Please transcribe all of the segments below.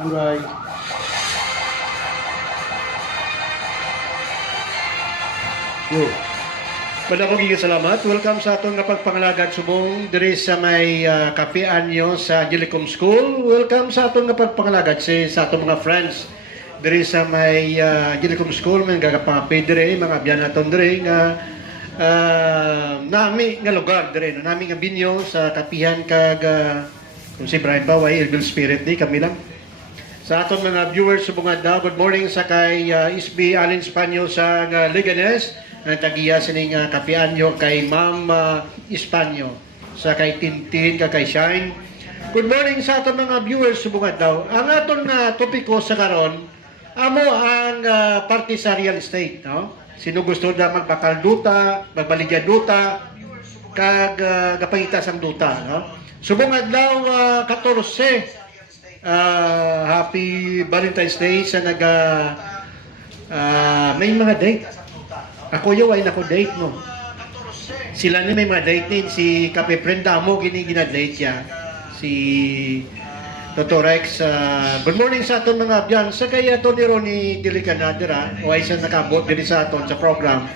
Alright. Yo. Madamong higit salamat. Welcome sa atong pagpangalagad subong diri sa may kapian nyo sa Angelicum School. Welcome sa atong pagpangalagad sa atong mga friends diri sa may Angelicum School. May gagapangapi diri, mga abyan naton diri nga nami nga lugar diri. Nami nga binyo sa kapihan kag kung si Brian Baway, Evil Spirit di kami lang. Sa aton mga viewers subong adlaw, good morning sa kay SB Alin Espanyo sa Liganes. Ang tagiya sining kapian nyo kay Ma'am Espanyo sa kay Tintin kay Shine. Good morning sa aton mga viewers subungad daw. Ang aton topiko sa karon amo ang parte sa real estate, no? Sino gusto na magbakal duta, magbaligya duta kag gapangita sang duta, no? Subungad daw 14 happy Valentine's Day sa may mga date. Ako yaw ay nako date no. Sila ni may mga date din si Kape Prenda mo gina-date ya. Si Dr. Rex. Good morning sa aton mga abyan. Sa kaya to ni Ronnie Dilicanadera o ay isa nakabot diri sa aton sa program.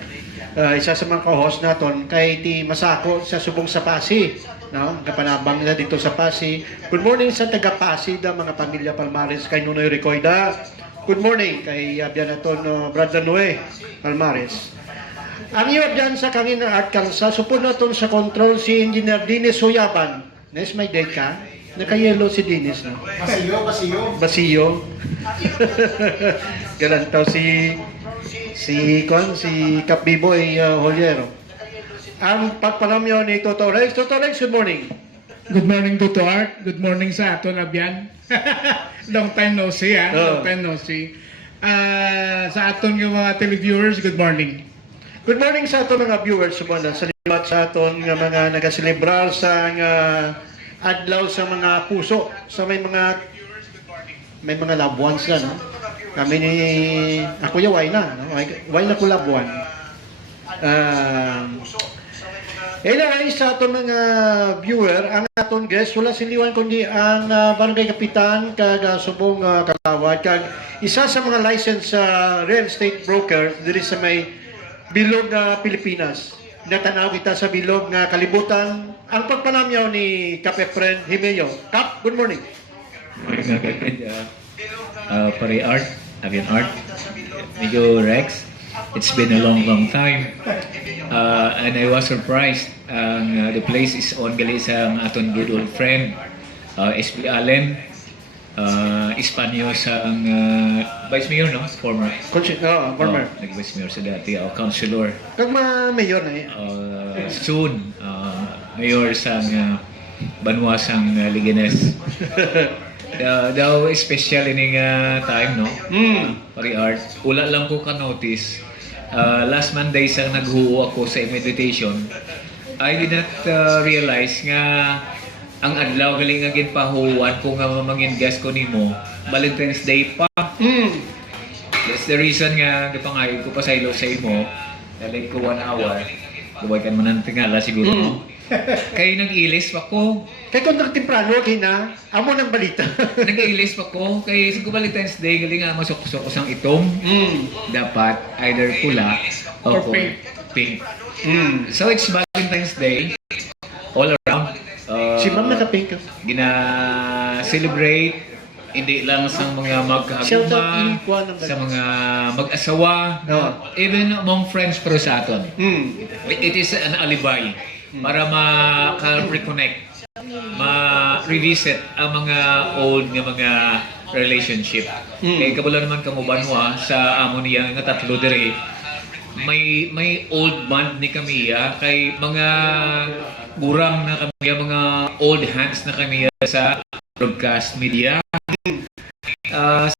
Isa sa mga co-host naton kay ti Masako sa Subong sa Pasi, no? Kapanabang na dito sa Pasi. Good morning sa taga Pasi da mga pamilya Palmares kay Nunoy Ricoida. Good morning kay abyan naton Brother Noe Palmares. Ang iyo dyan sa kanina at kansa, supod natin sa control si Engineer Dinis Huyaban. Nes, may date ka? Naka-yellow si Dinis, no? Basiyo. Galantaw si Kap Biboy Holiero. Ang pagpalamyo ni Toto Rex. Toto Rex, good morning. Good morning, Dr. Art. Good morning sa aton abyan. Long time no see, ha? Long time no see. Sa aton yung mga televiewers, good morning. Good morning sa aton mga viewers sumanda sa liwat sa aton nga mga nagaselebrar sa adlaw sa mga puso sa may mga loved ones na, no? Kami ni ako yaway na, no? Why na ko loved one. Anyway, sa aton mga viewer, ang aton guest wala siliwan kundi ang barangay kapitan kag subong kagawad kag isa sa mga licensed real estate broker diri sa may Bilog Pilipinas. Natanaw kita sa Bilog nga kalibutan. Ang pagpanamyaw ni Kape Friend Himeyo. Kap, good morning. Good morning, Pare Art, again Art, Medyo Rex. It's been a long time. And I was surprised. The place is on gali sa aton good old friend, SB Allen. Espanyo sa ang Vice Mayor, no? Former. Former. Nag-Vice Mayor sa dati, Councilor. Kag mayor na Soon, Mayor sa Banwasang Liganes. Daw special ining time, no? Pari Art. Ula lang ko ka-notice. Last Monday sang naghuo ako sa meditation. I did not realize nga ang adlaw galing nga ginpahuwan kung nga mamangin guest ko nimo Valentine's Day pa. That's the reason nga gipangayo ko pa sa ilo sa imo. Dalig ko 1 hour. Duway kan man tingala siguro mo. Kay nag-ilis pa ko. Kay kung nagtimprano kay na amo nang balita. Nag-ilis pa ko kay sa Valentine's Day galing nga masuk-suk sang itom. Dapat either pula or pink. So it's Valentine's Day all around. Si Ma'am naka-pink. Gina-celebrate hindi lang sa mga magkakaguma, sa mga mag-asawa, even among friends pero sa aton. It is an alibi para ma-reconnect, ma-revisit ang mga old nga mga relationship. Kaya kabula naman kamubanwa sa amo niya nga tatlo dire. May old band ni Camilla kay mga burang na kami, mga old hands na kami sa broadcast media.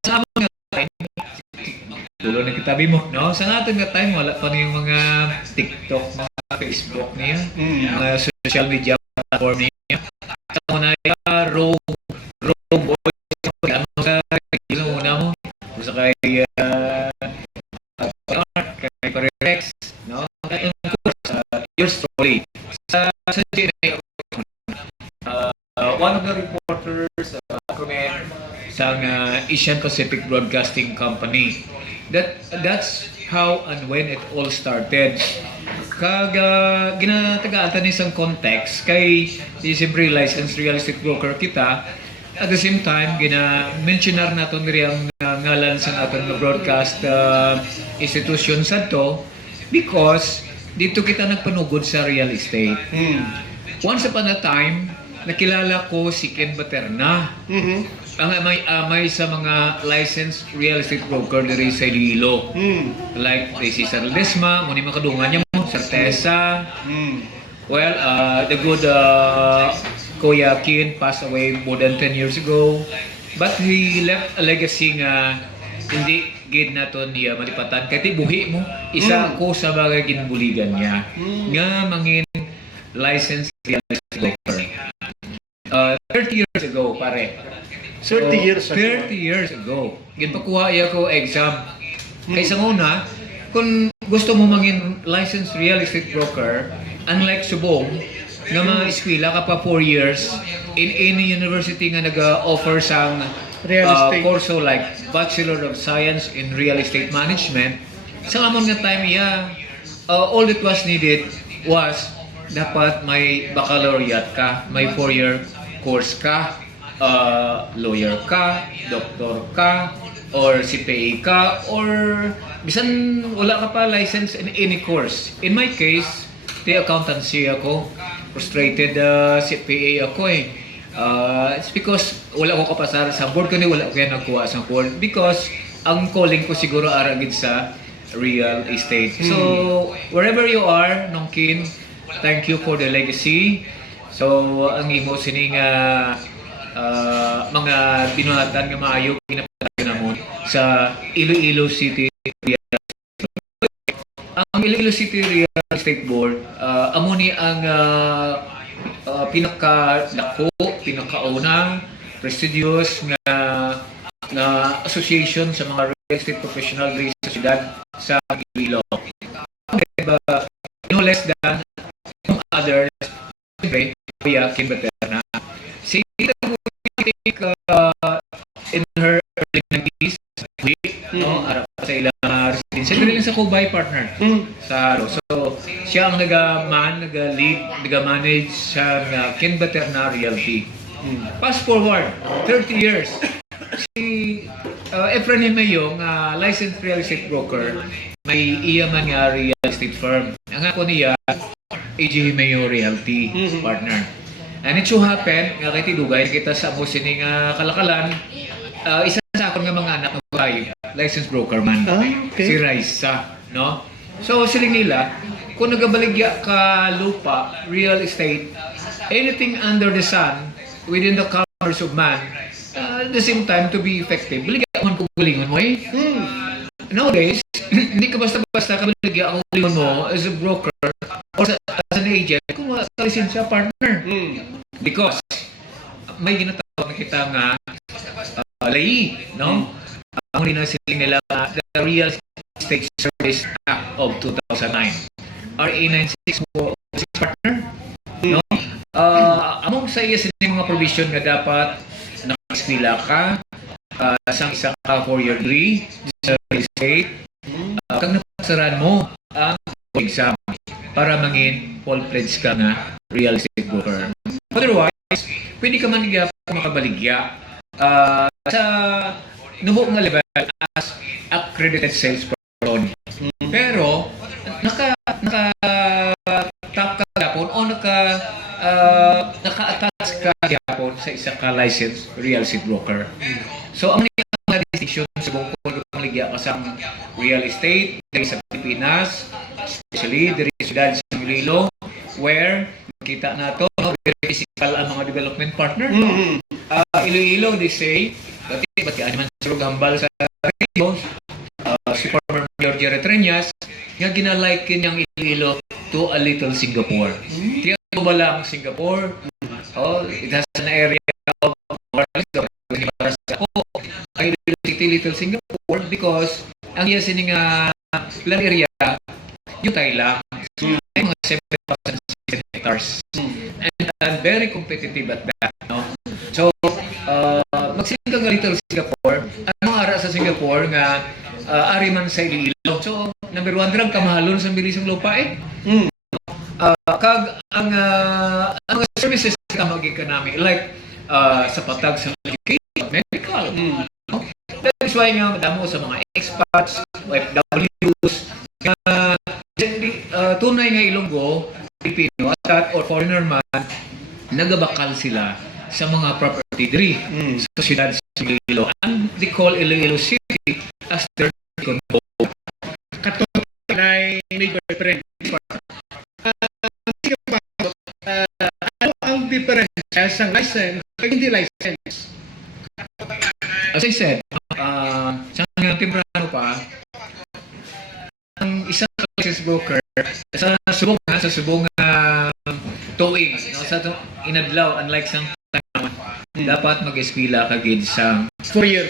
Sa mga time, tulo na kitabi mo, no? Sa ating nga time, wala pa na yung mga TikTok, mga Facebook niya, mga social media platform niya. Sa muna yung Row Boys, ano sa ilang una mo, sa kay Rex, no? Your story. Sa GNA, one of the reporters comment sa sang Asian Pacific Broadcasting Company. That's how and when it all started. Kag ginatagaan ta ni isang context kay siyempre licensed real estate broker kita. At the same time, gina-mentionar natin rin ang ngalan sa aton na broadcast institution sa to because dito kita nagpanugod sa real estate. Once upon a time, nakilala ko si Ken Baterna. Ang amay sa mga licensed real estate broker diri sa Iloilo. Like si Cesar Ledesma, muni makadungan niya mo, Certeza. Well, the good Kuya Ken passed away more than 10 years ago. But he left a legacy nga hindi gid naton niya malipatan. Kaya buhi mo, isa ako sa mga ginbuligan niya. Nga mangin licensed real estate broker. 30 years ago, pare. 30 years ago. 30 years ago. Ginpakuha ko exam. Kaysa muna, kung gusto mo mangin licensed real estate broker, unlike subong, nga mga eskwela ka pa 4 years in any university nga nag-offer sang Real estate. kurso like Bachelor of Science in Real Estate Management, sa amon nga time all that was needed was dapat may baccalaureate ka, may 4-year course ka, lawyer ka, doctor ka, or CPA ka, or bisan wala ka pa license in any course. In my case, the accountancy ako, frustrated CPA ako eh. It's because wala ko kapasar sa board ko ni wala ko yan nagkuha sa board because ang calling ko siguro aragid sa real estate. So, wherever you are, Nong Kin, thank you for the legacy. So, ang imo sining mga binuhatan nga maayo pinapatayo namon sa Iloilo City Real Estate. Ang Iloilo City Real Estate Board, amo ni ang pinaka-dako, pinaka-unang prestigious nga association sa mga real estate professional diri sa siyudad sa Iloilo. No less than some others, siyempre, Kuya Ken Baterna. Si in her early 90s, no, arap sa ilang residence. Dili lang sa Kubay partner sa Haro. So, siya ang nag-lead, nag-manage sa Ken Baterna Realty. Fast forward, 30 years. Si Efrain Himayong, licensed real estate broker, may iyaman nga real estate firm. Ang ako niya, AG Himayong Realty partner. And it so happen, nga kay Tidugay, kita sa mo sining Kalakalan, isa sa akong nga mga anak ng bahay, licensed broker man, okay. si Raisa, no? So siling nila, kung nagabaligya ka lupa, real estate, anything under the sun, within the commerce of man, at the same time to be effective, baligya man kung galingon mo eh. Nowadays, hindi ka basta-basta kabaligya ang galingon mo as a broker or as an agent kung lisensya partner. Because may ginatawag na kita nga layi, no? Ang rin na siling nila the Real Estate Service Act of 2009. RA 9646 partner, no? Among sa iya sining mga provision nga dapat nakaskwela ka sa isang 4-year degree sa real estate, kag napasaran mo ang exam para mangin full-fledged ka nga real estate broker. Otherwise, pwede ka man makabaligya sa nubo nga level as accredited salesperson. Pero naka-tap ka yapon o naka-attach ka yapon sa isa ka licensed real estate broker. So ang mga decision sa buong kung ligya ka sa real estate diri sa Pilipinas, especially diri sa siyudad sa Iloilo, where kita nato very physical ang mga development partner. Iloilo, they say, ba't yan naman sulog hambal sa radio, si former Mayor Jerry Treñas, nga ginalike niyang Iloilo to a little Singapore. Tiyan mo ba lang Singapore? It has an area of para sa ako, ay little Singapore because ang iya sining land area, yutay lang. So, ay mga 7,000 hectares. And very competitive at that, no? So, pag sila nga dito sa Singapore, ang mga ara sa Singapore nga ari man sa Iloilo. So, number one, drang kamahalon sa bilisang lupa eh. Kag ang mga services na magiging namin, like sa patag sa education, medical. That is why nga madamo sa mga expats, OFWs, tunay nga Ilonggo, Pilipino, at or foreigner man, nagabakal sila sa mga property diri sa siyudad sa Iloilo. And they call Iloilo City as their control. Katulad ay may boyfriend. Ano ang diferensya sa license at hindi license? As I said, sa nga temprano pa, ang isang license broker sa subong tuig, no, sa inadlaw, unlike sa tanaman, dapat mag-eskwela ka gid sa 4-year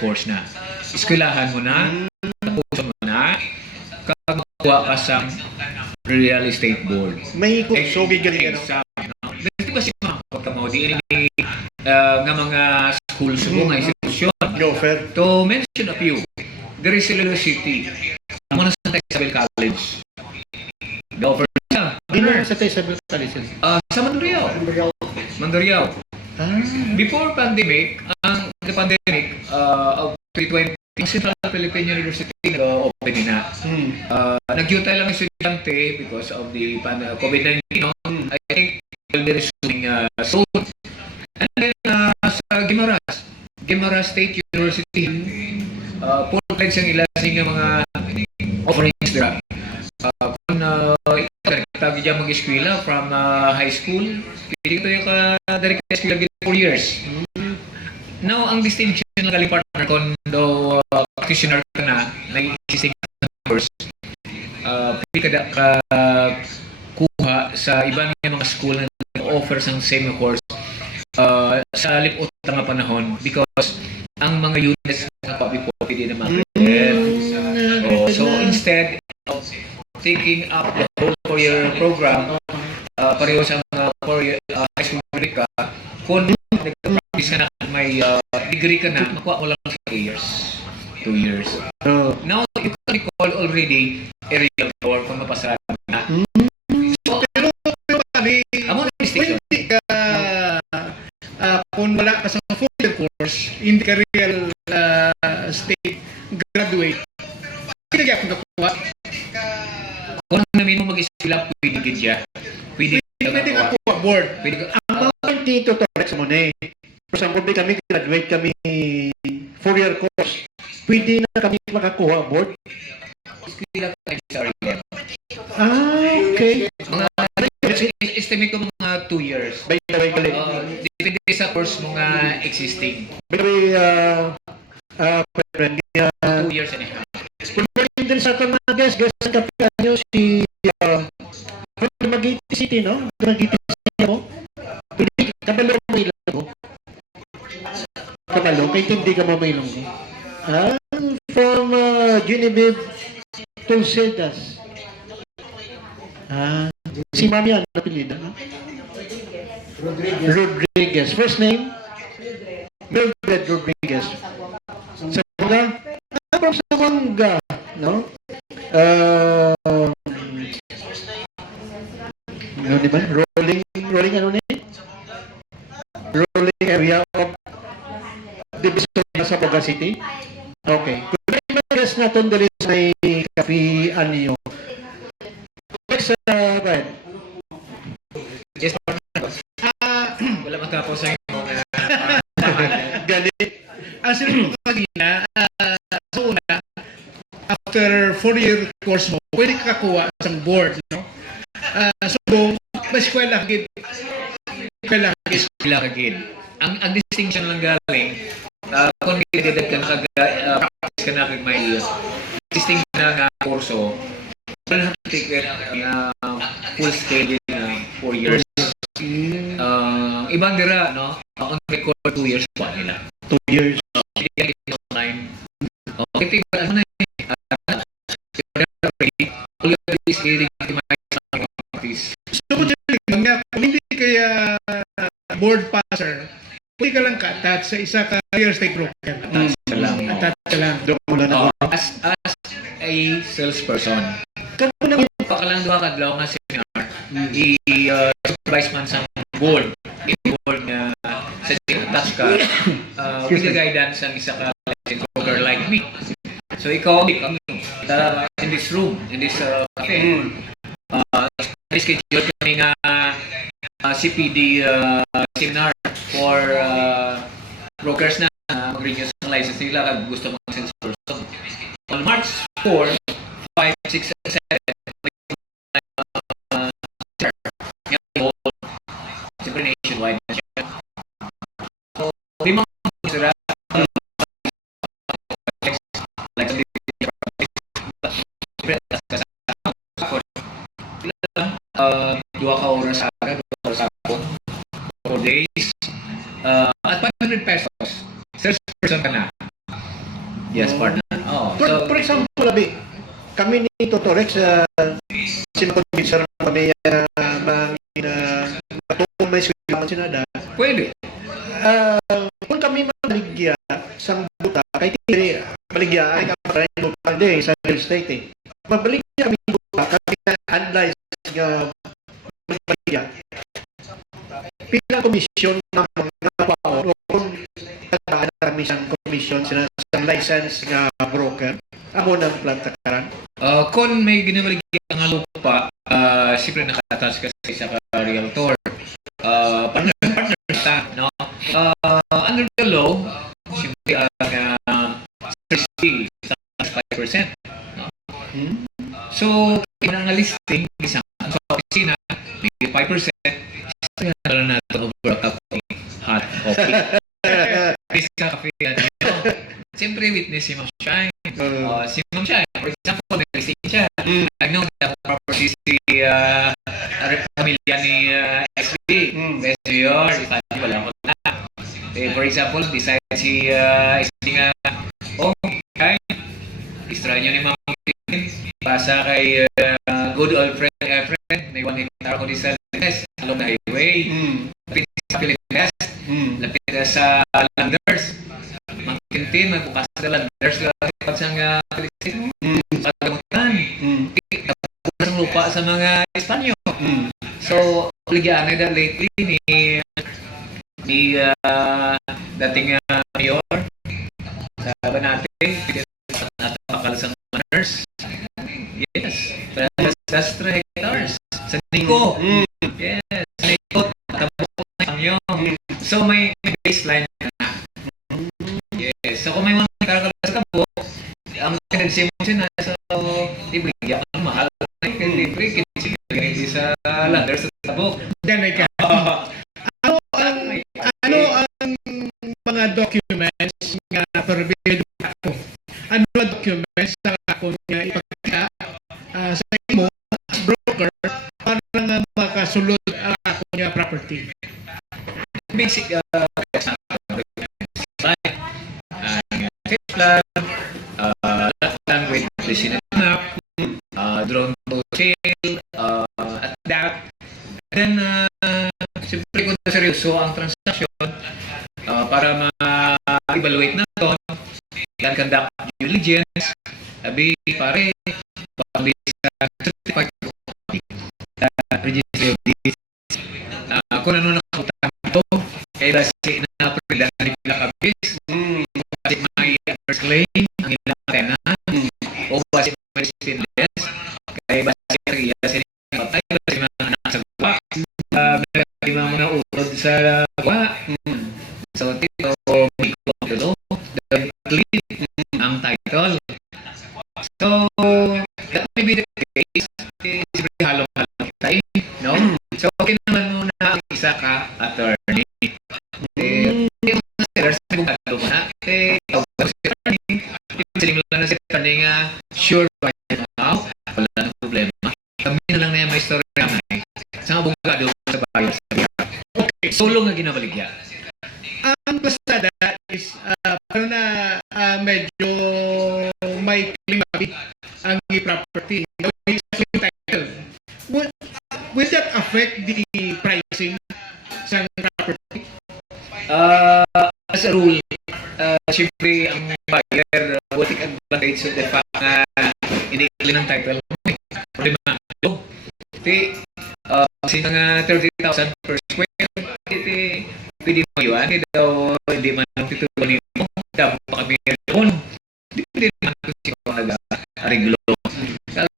course na. Eskwelahan mo na, tapuson mo na, kag makuha ka sa real estate board. May kurso bigyan ano. Exam, no? Dito kasi mga pagkamo, di ini nga mga school subong nga institusyon. Offer. To mention a few, there is Iloilo City. Amo na sa Isabel College. The offer niya. Di na sa Isabel College. Sa Mandurriao. Before pandemic, the pandemic of 2020, ang Central Philippine University nag-open na. Nag-utay lang ang estudyante because of the COVID-19. No? I think will be resuming soon. And then sa Guimaras State University, full-fledged ang ilasing ng mga offerings dira. Kung tagi dyan mag-eskwela from high school, pwede ito yung direct eskwela 4 years. Now, ang distinction ng galing partner kung daw practitioner ka na existing course, pwede ka kuha sa ibang mga school na offer sang same course sa lipot nga panahon because ang mga units na before pwede na ma-accredit. So instead of taking up the whole 4-year program, pareho sa mga 4-year high school ka, kung nag-practice ka na, may degree ka na, makuha mo lang sa 2 years. Now, you can recall already area 4 kung mapasara na. So, Pero amo na mistake. hindi ka kung wala ka sa 4-year course, hindi ka real state graduate. Hindi ka nakuha. Kung namin mo mag-eskwela, pwede ka dyan. Pwede ka kuha board. Ang mga dito to mo na eh. For example, kami graduate kami 4-year course. Pwede na kami makakuha board. eskwela ka sa REM. Okay. Mga estimate ko mga 2 years. By the way, galing. Depende sa course mga existing. By the way, friend, 2 years and a half. pwede din sa ating mga guys ang kapitan nyo si Dumaguete City, no? Dumaguete City mo. Pwede, kabalo mo ilang mo. Kabalo, kahit hindi ka mamailong mo. From Genevieve Tulcedas. Si Mami ano napilida, no? Rodriguez. First name? Mildred Rodriguez. Samanga? From Samanga, no? Ano di ba? Rolling ano ni? Rolling area of Division sa Boga City. Okay. Kung may guess natin dali sa may kapi anyo. Next, Brian. Yes, wala matapos sa inyo. Galit. Ang sinabi ko kanina, sa una, after 4-year course mo, pwede ka kakuha sa board, no? So, may eskwela kagid. Eskwela kagid. Ang distinction lang galing, kung nagdedad ka practice ka na kag may existing na kurso, wala na take full scale na 4 years. Ibang dira, no? On record 2 years pa nila. 2 years. Online. Okay, ano na So, kung hindi kaya board passer, pwede ka lang ka-attach sa isa ka real estate broker. Attached ka lang. Attached ka lang. Doon mo lang Oh, ako. as a salesperson, Karoon na pa ka lang duha ka adlaw nga seminar, i-supervise man sa board, board nga sa attach ka, with the guidance ng isa ka licensed broker like me. So ikaw, kami, in this room, in this cafe, schedule kami nga CPD seminar for brokers na mag-renew ng license nila kag gusto mag sales person. On March 4, 5, 6, and 7, siyempre nationwide na siya. So, di mga sira like dua ka oras agad, 2 oras agad, 4 days, at 500 pesos, sales person ka na. Yes, partner. Oh, For example, Abi, kami ni Totorex, sinakonvincer kami matungkol may eskwelahan sinada. pwede. Kung kami maligya sa buta, kay tiri, maligya ay kaparayin mo pande sa real estate eh. Mabaligya kami buta, kami analyze nga maligya. Pilang komisyon ng mga paon o kung tataan kami sa komisyon sa license nga broker, amo ng plantakaran. Kung may ginamaligyan nga lupa, siyempre nakatouch ka sa isa ka realtor. Partner ta, no? Under the law, siyempre ang 5%. No? So, ang listing, isang sa opisina, may 5%, kaya na natin over a cup of hot coffee. Isa kape yan. Siyempre, witness si Ma'am Shine. Si Ma'am Shine, for example, may listing siya. I know that property si pamilya ni SB. SBR, ifali, wala ko na. For example, decide si SB nga, okay, istra nyo ni Ma'am Shine. Pasa kay good old friend Efren, may 1 hectare ko di sa Lites, along the highway. Lapit sa Pilipinas, lapit sa Landers. Magkintin, magbukas sa Landers, lapit sa Pilipinas. Pagamutan. Tapos ang lupa sa mga Espanyo. So, ligyan na lately ni dating mayor sa Banate, at pakal sa nurse. Yes, that's 3 hectares. Sa Nico. Yes, sa Nico. Tapos na yun. So, may baseline na. Yes, so kung may mga karakala sa kabo, ang kinagsimong siya na, so, ibigyan ang mahal. Libre, kinagsimong sa lander sa kabo. Ganay ka. Ano ang mga documents nga perbido ako? Ano ang documents sa ako nga ipagka sa imo broker para nga makasulod ako nga property? Basic plan, lot language, listening map, drone to sale, at that. Then, siyempre kung seryoso ang transaction, para ma-evaluate na ito, can conduct due diligence, sabi pare, publish certified property, registry of deeds, kung ano nakakutan ito, kaya basi na pwede na nilakabis, kasi may first claim, ang ilang tenant, o basi may resistance, kaya basi kaya sinipatay, basi mga nasa gawa, may mga utod sa gawa. So, dito, may kontrolo, the lead, ang title. So, that may be the case, siyempre halong-halong tayo, no? So, okay naman muna ang isa ka attorney. Yung sellers na bugado mo na, tawag ko si attorney. Saling lang na si attorney nga, sure ba yun now? Wala nang problema. Kami na lang na yung may story naman. Sa mga bugado sa bayan sa biyak. Okay, solo nga ginabaligya. Ang pasada is parang na medyo may claim ang property. May title. Will that affect the pricing sa property? As a rule, siyempre, ang buyer will take advantage of the fact na hindi ng title. Problema. Kasi, kasi mga 30,000 per square, pwede mo yun. Hindi man lang tituloy mo. Dabo pa kami doon. Hindi naman kung sino nag-ariglo.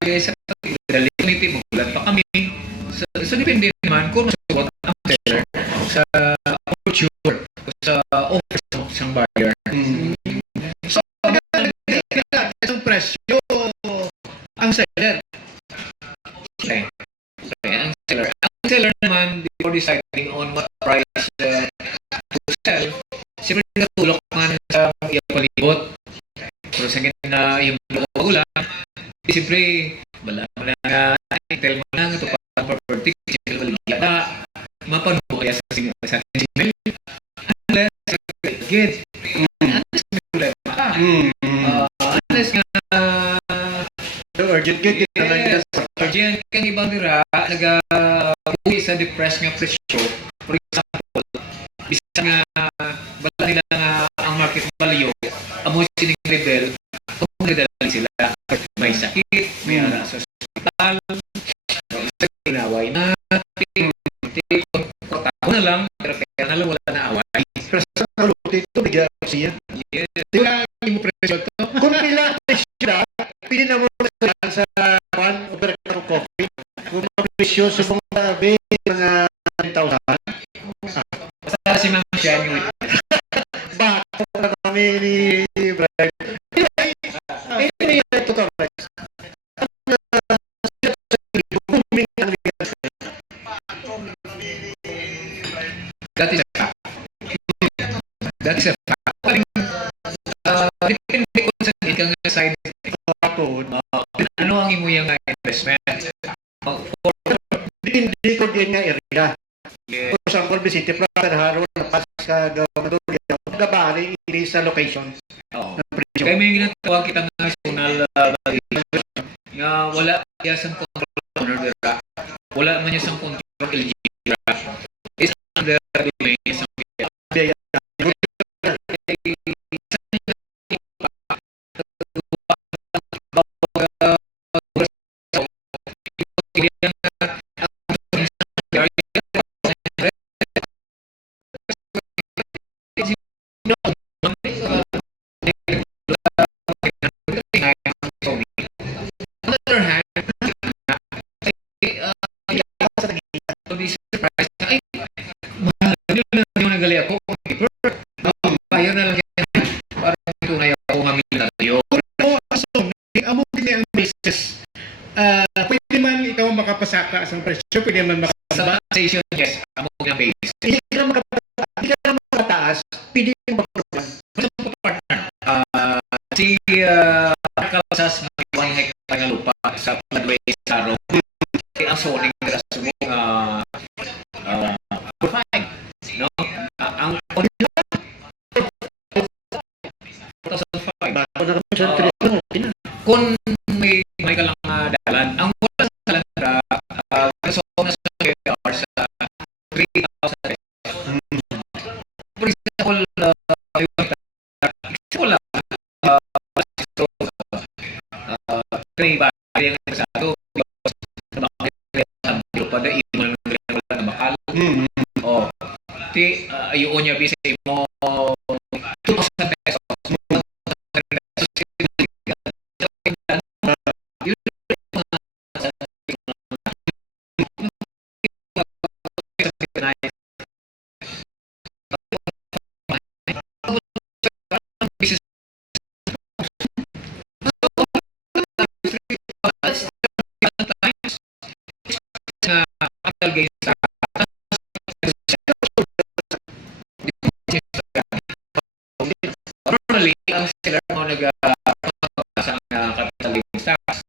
Kaya sa pag-reality, magulat pa kami. So depende naman kung masugot ang seller sa culture o sa offer ng isang buyer. So, ang presyo, ang seller. Okay. Ang seller naman, before deciding on what price to sell, siyempre natulok man sa iyong palibot. Pero sa na yung magulang, siyempre, wala mo na tell mo na ito pa property, siyempre maligya na mapanood kaya sa signal. Unless, get. Unless may problema ka. Unless nga, urgent naman urgent kan ibang dira nag-uwi sa depressed nga presyo. For example, bisa nga bala nila nga ang market value amo sining level kung nagdala sila may sakit, may ara sa hospital, sa inaway na ko na lang pero kaya na lang wala na away. pero sa kaluti ito bigyan siya. Wala mo presyo to. Kung pila presyo na, pili na mo sa 1 over cup of coffee. Kung presyo sa mga 10,000. Basta si Ma'am siya yung Bato na kami ni Brian. Ito yung totoo. That is a fact. That is a fact. Depende kung saan ikang side ano ang imuyang investment. Hindi ko din nga area. Yeah. For example, Vicente Plaza, Haro, Napas, Madulya, Gabari, ini sa location. Oo. Kaya may ginatawag kitang national valuation nga wala kaya sa control owner dira. Wala man niya sa control LG dira. Is under the domain sa Pwede man ikaw makapasaka sa presyo, pwede man sa taxation, yes, amo nga base. Hindi ka naman makataas, pili yung magpapagod. Si Kalsas may 1 hectare nga lupa sa Padway Saro. Ang zoning nila sa mga 4-5. No? Ang 2005. Bago na kami sa tuloy, okay na. Kung may kalang dalan, ang wala sa dalan kaso na sa KR sa 3,000 pesos. For example, wala kaya ba yung nasado pada iman wala na bakal. Oh. Ti ayo niya bisa mo 2,000 pesos. Normally, ang seller mo sa capital gains tax,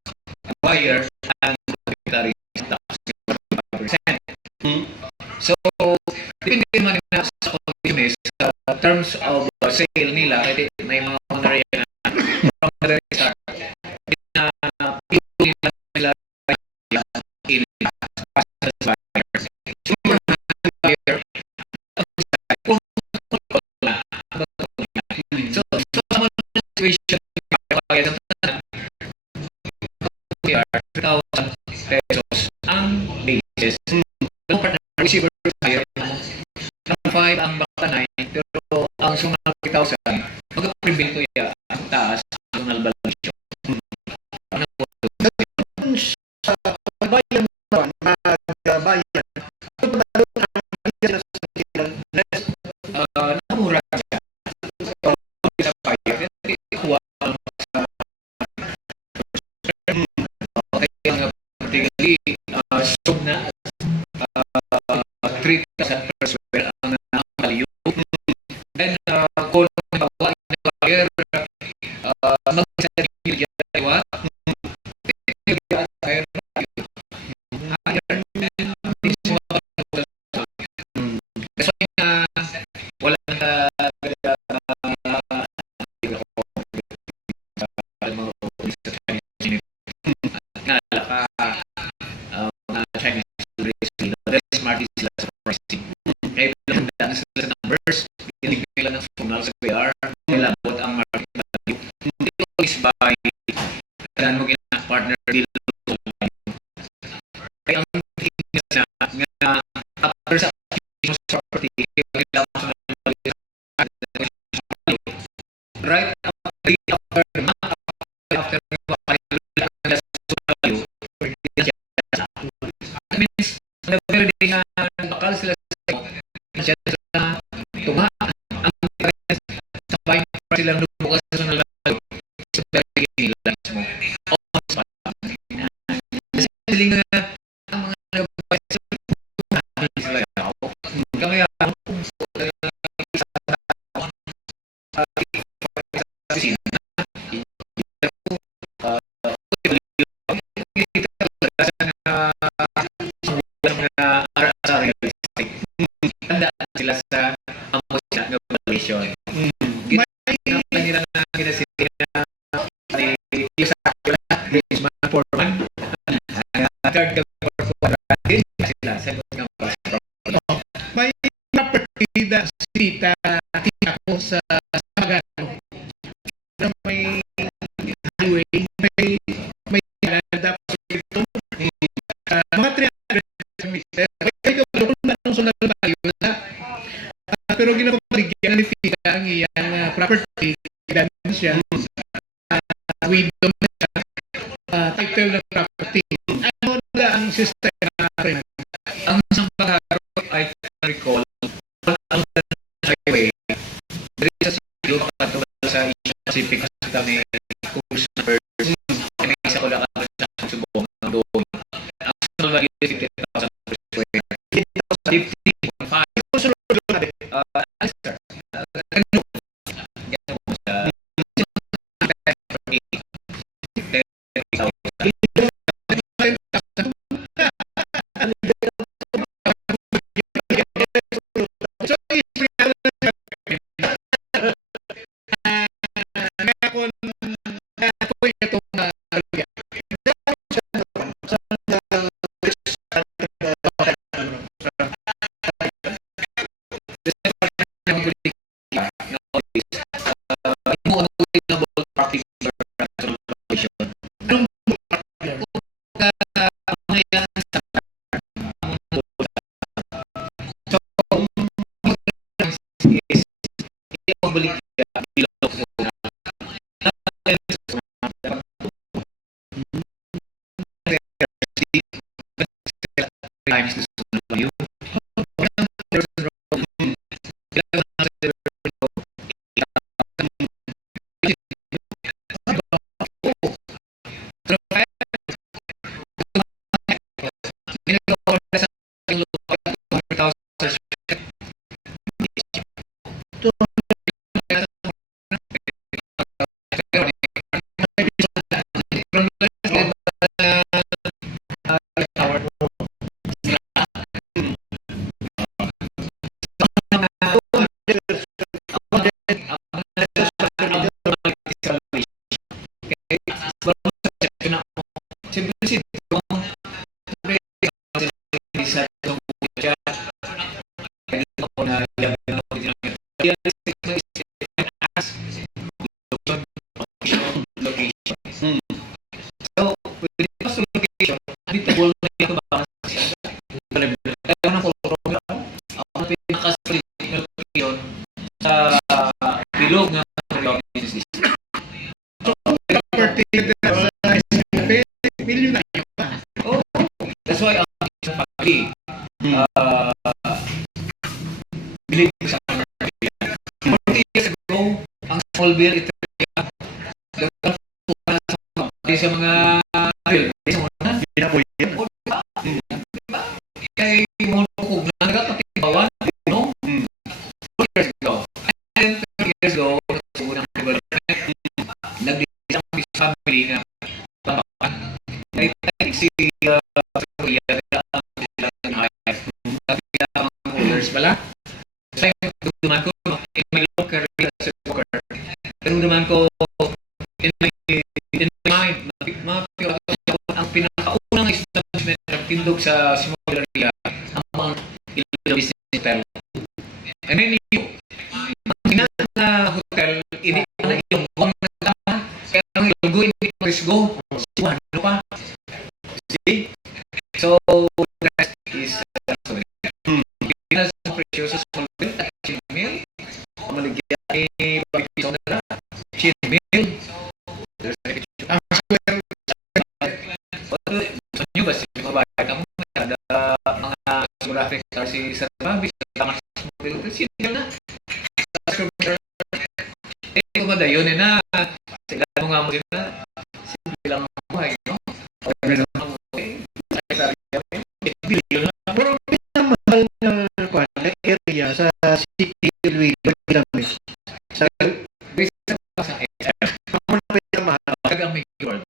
buyer, and proprietary tax, 5%. So, depende naman na sa conditions sa terms of sale nila, may mga honorary na from the start, na pinunin nila in as buyer. So, cases. Ang partner, receiver hire ng 5 ang baka 9, pero ang sumunod 3,000, mag-prevail ko yan ang taas ng valuation. Ano po? Sa pagbayan naman, magbayan, ito ba doon ang less? Namura siya. Pag sa fire, kuha ang kaya particularly sold na 3,000 per square ang value. Then, kung babae na fire, mag-set yung dalawa, by dan mo gina partner deal kaya ang tingin nga after sa property kailangan sa right after means very day na bakal sila siya sa tuma ang sabay silang bukas sa nila sila sa amosya ng valuation. May property na sita ko sa Magano. May highway, may tapos ito. Mga 300 meter. Kaya kung manong sa labayo na. Pero ginapaligyan ni Tita ang iyang property. Kailan siya. Widow na siya. Title ng property. Ano na ang system natin? Ang isang pagkaro, I can recall, ang highway, dito sa Siglo, makatulad sa Pacific, kasi kami cruise numbers, kami isa ko lang ako sa subong doon. Ang sunod na 50,000 per square. 50,500. Sir, ano? Yan po sa 200,000 Ayaw ng kolor. Ang pinakasalit na yun sa bilog ng business district. Property sa SMP, million na yun pa. Oh, that's why ang isang family, believe sa mga 40 years ago, ang Smallville, ito sa mga Pinapoy yan. kay Monokog na nagkakatibawan, no? 4 years ago. And 3 years ago, nagsubo ng development. Nag-design ang family nga tambakan. Nag-design si Korea ang high. Sabi na ang owners pala. Sa duman ko, in my long career as a worker, pero duman ko, in my mind, ang pinakaunang establishment ng tindog sa small area ang mga illegal business hotel. And then ang na hotel, hindi na yung kung nagtama, kaya ang ilunggo, hindi ko risgo. Ano pa? See? So, that is sorry. Pinas ang presyo sa small bill at chinmil. Maligyan ni Pagkiso na chinmil. Ang square Gusto nyo ba si mabayad ka mo? Ada mga graphic star si Sir Bobby sa tamas mo. Sino na? Kung madayon na, sila mo nga mo din na. Simple lang ang buhay, no? Bilyon na. Pero pinamahal na area sa City Railway Lamig. Sa Based sa HR, pinamahal. tagang Mega World.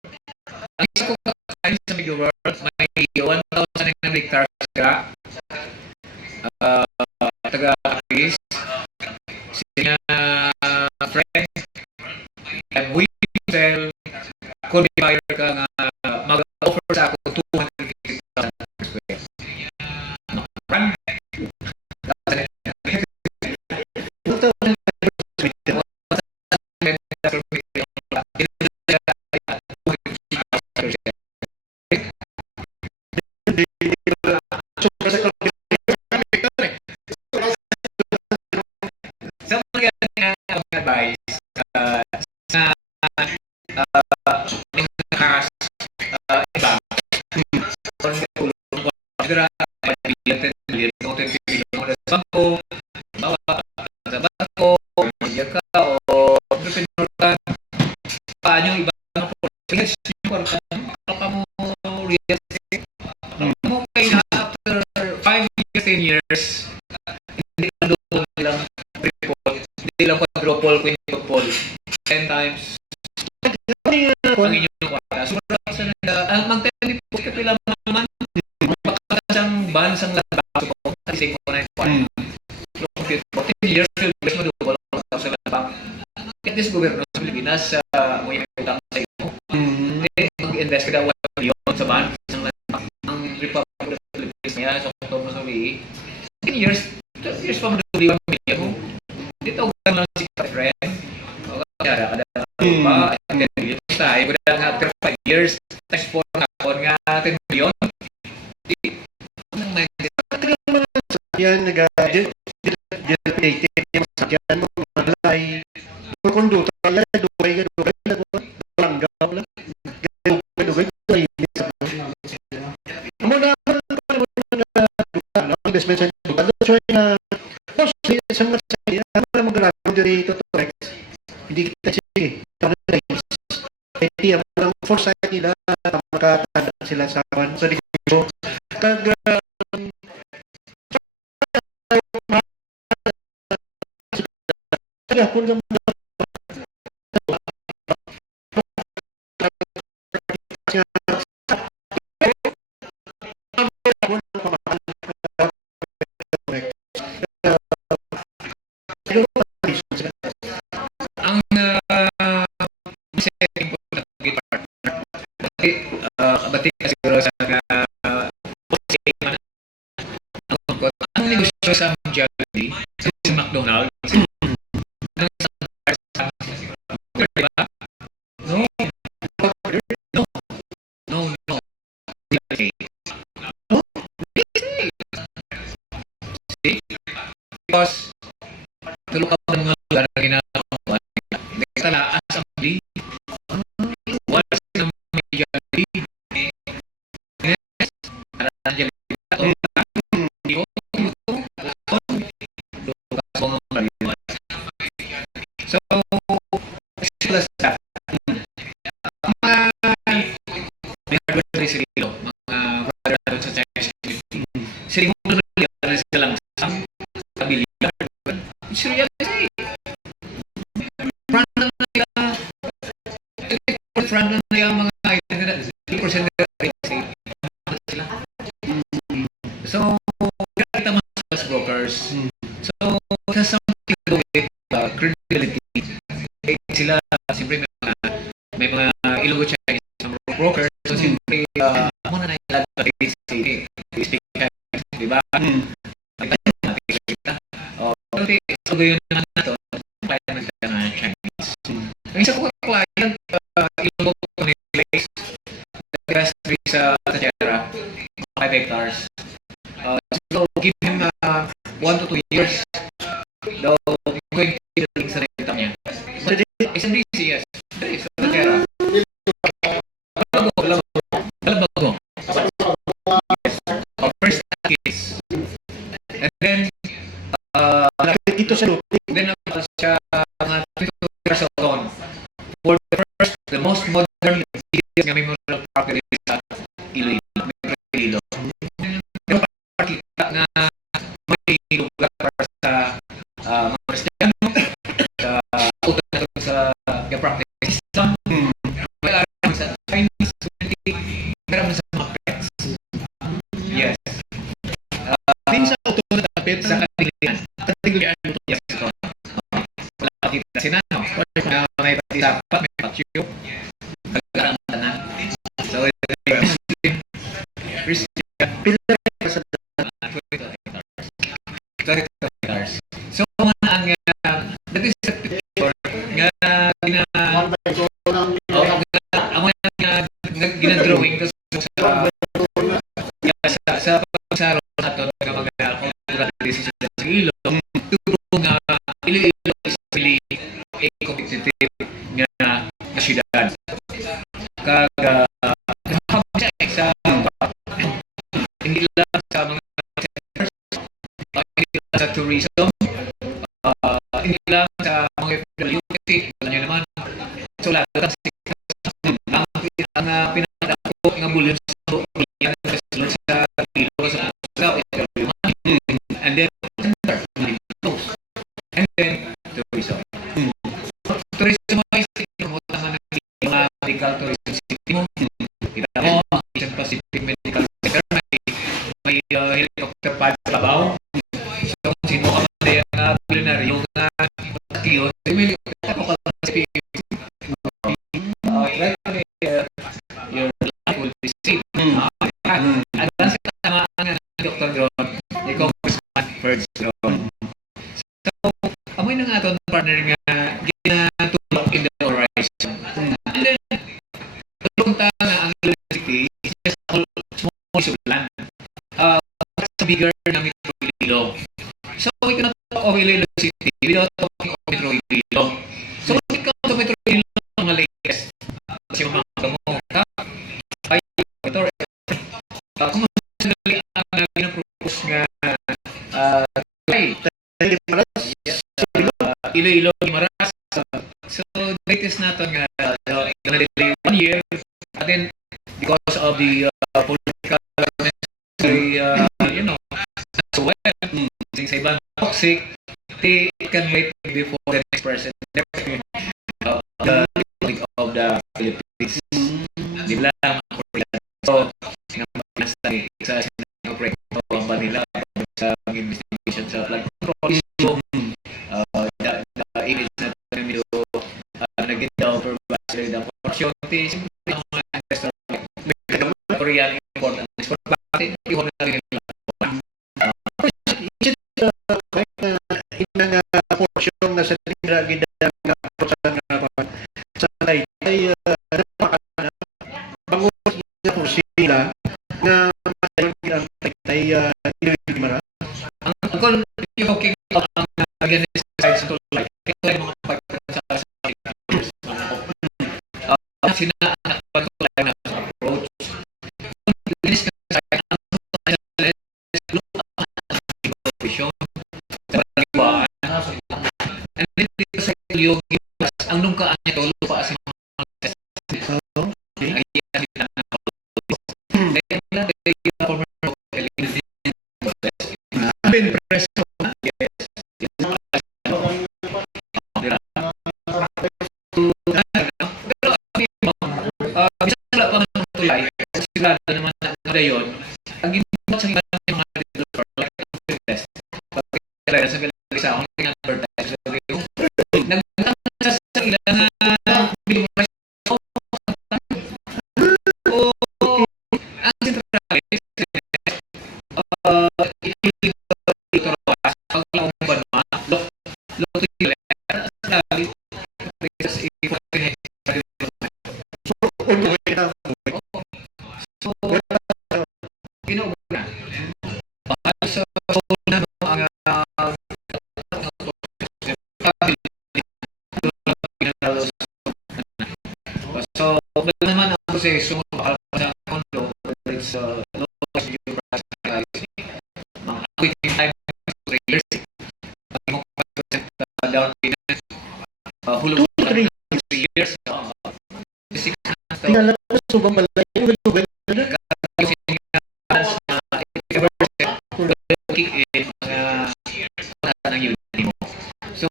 Ang isa ko kakain sa Mega World, may 1,000 hectares ka. Taga-Chris. Sina friend. And we sell, kung may buyer ka nga, mag-offer sa ako 250,000 per square. Run. Sa mga advice sa iba bangko, bawa sa bangko, media ka o entrepreneur ka, paano yung iba ng portfolio pa mo real estate? Mo kaya after 5 years, 10 years, hindi lang doon nilang triple, hindi lang quadruple, quintuple, 10 times ang inyong kwata. Sobrang sa ang mag-10 ka pila naman, magkakasang bansang labaso ko, kasi ko na yung kwata. 14 years, mas madubol ang sa labang. At this gobyerno sa Pilipinas, may utang sa iyo. Mag-invest ka daw 1 million sa ban ng Republic of the Philippines niya sa October sa VE. 10 years, 12 years pa madubol 1 million mo. Dito ka lang si friend. Kaya kada pa, 10 million tayo. Kaya nga after 5 years, tax 4 na ako nga 10 million. Yan, nag-dilapidated yung masakyan mo, malay, konduto, yan, dugay, langgaw lang, dugay, amo na, investment sa dugay, so na, sa mga sakyan, ano na mag-ragong diri Totorex, hindi kita sige, hindi ang foresight nila, makatanda sila sa akin, so di ko, kung ang setting po ng partner batik na siguro sa ang negosyo sa Jollibee sa McDonald's because tulog ako ng mga lugar na ginagawa. Tala, assembly. Wala sa media. Yes. Nandiyan ito. So, sila sa mga brother sa Ilo, mga brother sa Chinese community. Segundo na silang sa pamilya. Sila kasi front na nila mga 80% na sila. So, kita mga sales brokers. So, has something to do with credibility. Sila, siyempre may mga Ilonggo Chinese brokers. So, siyempre, muna na yung lahat speak Chinese, di ba? Pero so, yun naman na ito, kaya naman siya na Chinese. Ang isa ko client, Ilonggo Place, nag-rastri sa Tachera, 5 hectares. So, give him 1 to 2 years. Daw, going to be sa renta niya. Isang DC, yes. Sa Tachera. Balabago. Yes. First case. And then, dito sa lupa. then siya mga 22 years old. For the most modern nga memorial property sa Iloilo. Iloilo. Pero kita nga may lugar para sa mga Kristiyano, sa utot na ito sa practice system. May alam sa Chinese community, meron sa mga pets. Yes. Din sa utot na tapit Sa Katiglian. Katiglian. Yes, ito. Wala kita sinano. May dapat, may patio. Nagkarang tanan. So, Christian. So, ang that is a picture nga ginadrawing ko sa pagsaro nato nga mga kultural decision sa Ilo. Ito nga Iloilo is really a competitive nga syudad. Kaga sa hindi lang sa mga sectors, hindi lang sa tourism, hindi lang sa mga FW, kasi alam nyo naman, so lahat ang pinakadako ng bulyon sa Ilo sa FW, and then tourism. Tourism ay promote naman ng mga medical tourism city mo. Kita mo, Asian Pacific Medical Center, may helicopter pad sa Labao. So, sino ka man na yung culinary, yung kiyo, may helicopter pa sa your life will be safe. At ang sinasamaan nga ng Dr. John, yung Congressman Ferds John. So, amoy na nga ito ng partner nga ginatulak in the horizon. And then, tulunta na ang university is just a small piece of land. It's bigger na Metro Iloilo. So, we cannot talk of Iloilo City without talking of Metro Iloilo. So, when it comes to Metro Iloilo, mga latest, kasi mga mo, ay, ito, kung masadali ang ginapropose nga Iloilo, Guimaras. So, latest natin nga, gonna delay 1 year, and then, because of the political as well, since sa ibang toxic, they can wait before the next president of the Philippines. Di ba lang so, sa sinaproyekto ang ba nila sa investigation sa flood control. So, the image na nyo naging daw for the opportunities ng mga investor Korean import and export bakit hindi ko na rin inang portion na sa tindra gidang sa ay bangus nga po sila nga matay ang tay Iloilo Guimaras. Ang talking of lalagyan nila sa sides ng tulay. Kaya mga pagkakasal sa actors. Sinaanak pa tulay na sa approach. Linis ka sa side, ang and then dito sa yung ang lungkaan nito lupa sa mga Preso. Bisa wala pa man tulay sigurado naman na yun ang ginagawa sa mga developer like test pagkakala sa galisa akong advertise nagtang sa ilan na bilmas ang centralized So, naman ang proseso para sa condo, it's lowest due price mga waiting time 3 years. Pag mo down payment, hulog 3 years. 6 months. Tingnan ko subang balay. Kasi kick in ng unit mo. So,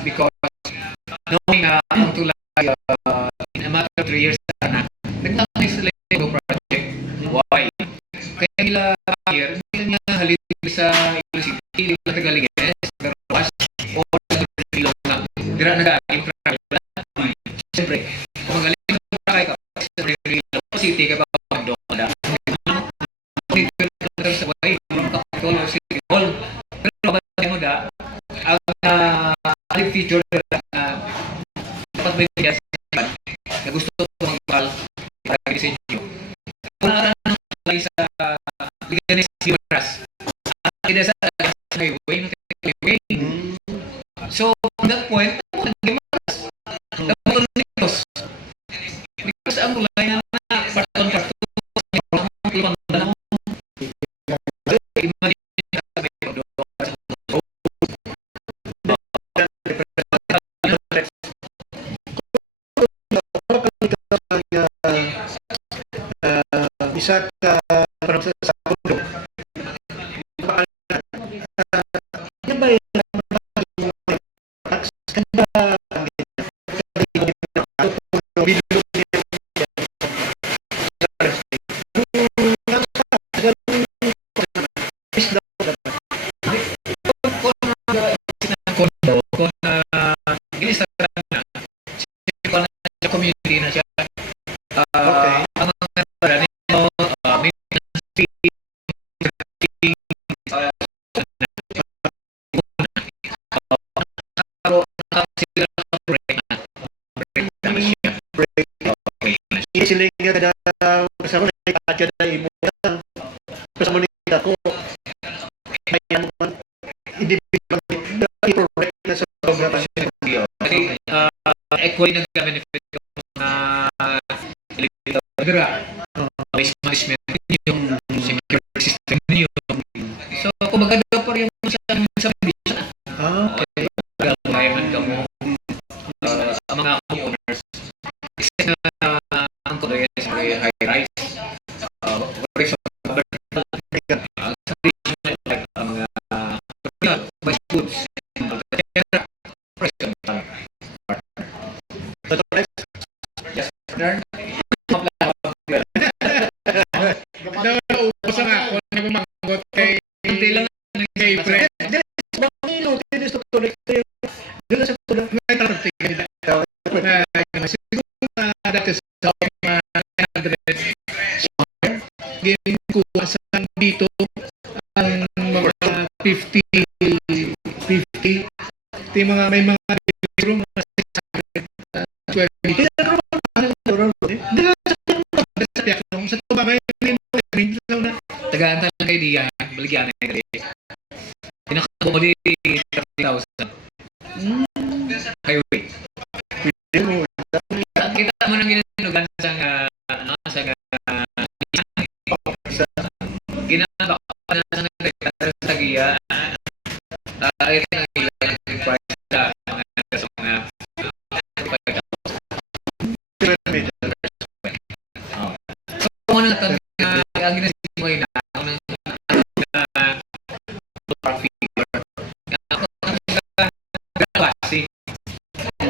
because knowing ang tulay in a matter of 3 years na nagtangay sila yung project. Why? Kaya nila here, hindi niya halin sa city, nila Tagaliges, pero as or sa ilong na dira nag-aaging private. Siyempre, kung magaling na prakay ka, sa city ka pa pagdo ka na. Sa way, kapitol o city hall. Pero kapag mo da, ang feature dapat may bias na gusto ko mag-mahal para sa inyo. Kung nakaranan ng sa bigyan ni Simas, hindi sa highway, so, at that point, nag-imas. Dapat nitos. Because ang tulay na parton parton isa ka parang sa kondo. Yan ba community na siya. Sila nga kada kasama na ikadya na imo kasama nila ko ayan man individual correct na sa programa kasi equally nag-benefit na dira base management yung security system niyo so kung maganda pa rin sa media okay environment ka mo ang mga homeowners ang kulay ay high rise Naubos ang ako na gumanggot kay Fred. Ginkuwasan dito ang mga 50 yung mga may mga room mga 600 12 sa tuba kayo tagaan talaga kay Diyan baligyan na Pinakamuli 30,000. Highway. Pwede mo. Kita mo nang ginugan sa ano sa ginaba pa na sa nagkakaroon sa giya. Ito ang ilang price na sa mga so kung ano natin ang ginasip mo na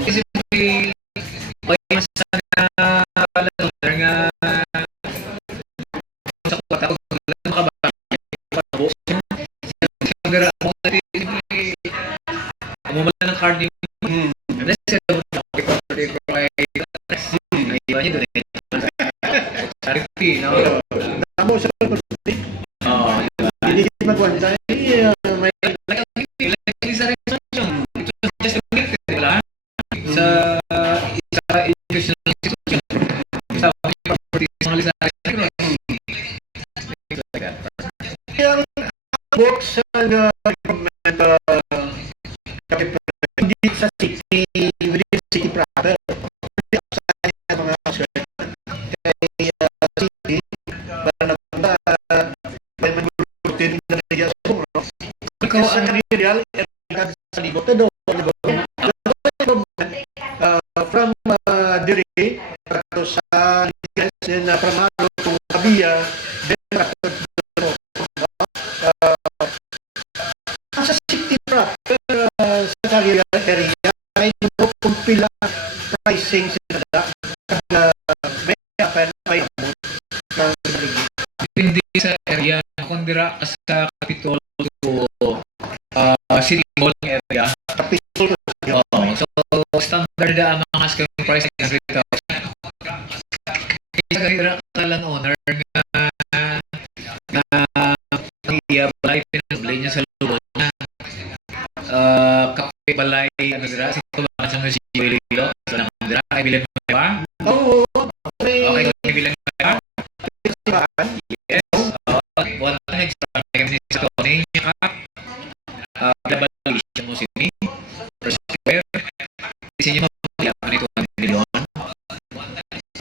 kasi may mas nga sa kwata ko makabalik gara mo umumala ng card niyo unless ito ko ay naiwan niyo doon charity no Tamo sa hindi magwanta. May sa educational institution sa yung work sa government hindi sa city within city proper. Sa mga asset kay city para may magrutin na niya so no. Ikaw ang real sa libot do from diri to sa na pramado to Abia sa city proper sa area ay pila pricing sila may depende sa area kung dira sa Capitol to City Hall area Capitol so standard ang mga asking price ng 3,000 kaya dira ka lang owner na ang iya balay pinagblay niya sa lubot na kape balay ano dira sa tubangan sa munisipyo so na dira ay bilang ba oo okay kung bilang ba yes one next time sa tuning niya evaluation mo sini per square kasi niya mo nito 1 million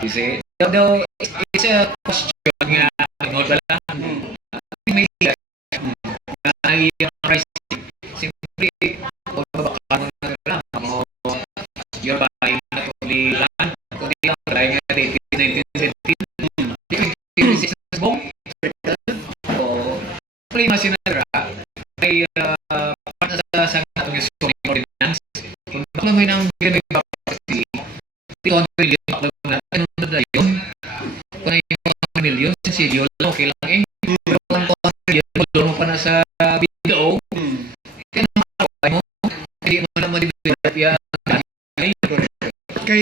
kasi daw it's a question nga mo bala may ay yung price simply kung mabakaman na mo your buying not only land kundi ang buying na 1917 resistance bomb o play masinara ay para sa atong zoning ordinance kung bakla may nang ginamit ba kasi 200 million bakla na ano na yun kung ay 1 million sensilyo okay lang eh pero kung 200 million mo pa na sa video mo hindi mo na ma-develop yan Kay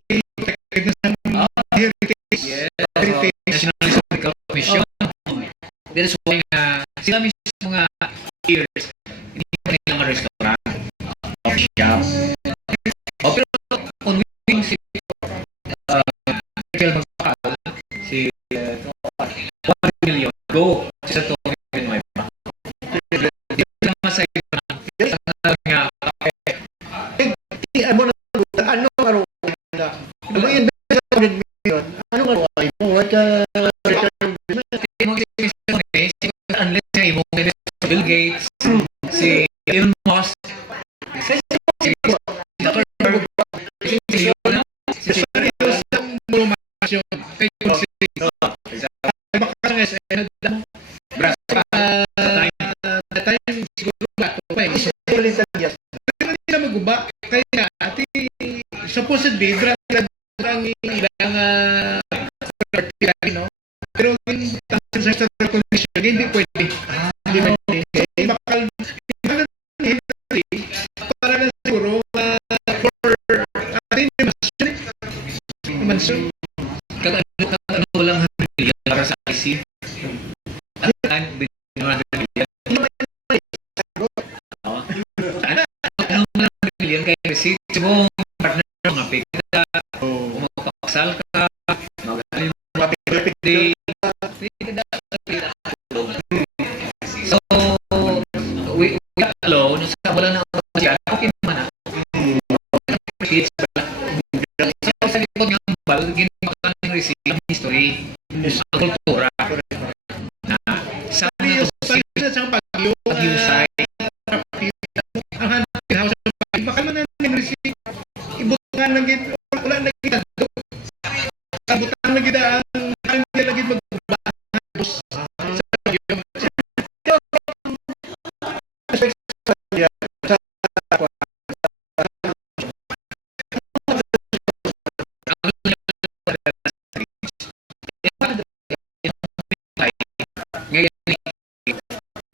Heritage. yes National Historical Commission that's why sila mismo mga years hindi pa nila ma-restaurant coffee shop pero on wing si Michael Magpakal si 1 million go sa 2 million may pa dito lang masaya na nga ano araw na ano yung 100 million ano araw mo what unless nga imong Bill Gates si Elon Musk si Dr. Sa mulmasyon. Kay Constitution. Baka nga sa time siguro ba ito pa eh. Pero hindi na maguba. Kaya ati supposedly drang ilang no? Pero yung sa condition hindi pwede. Hindi pwede. Bakal para na siguro for ating mansion. Ano lang 100 million para sa IC at time 100 million ano lang 100 million kay receipt mo partner mga pigta kung magpapaksal ka mag-birthday so we alone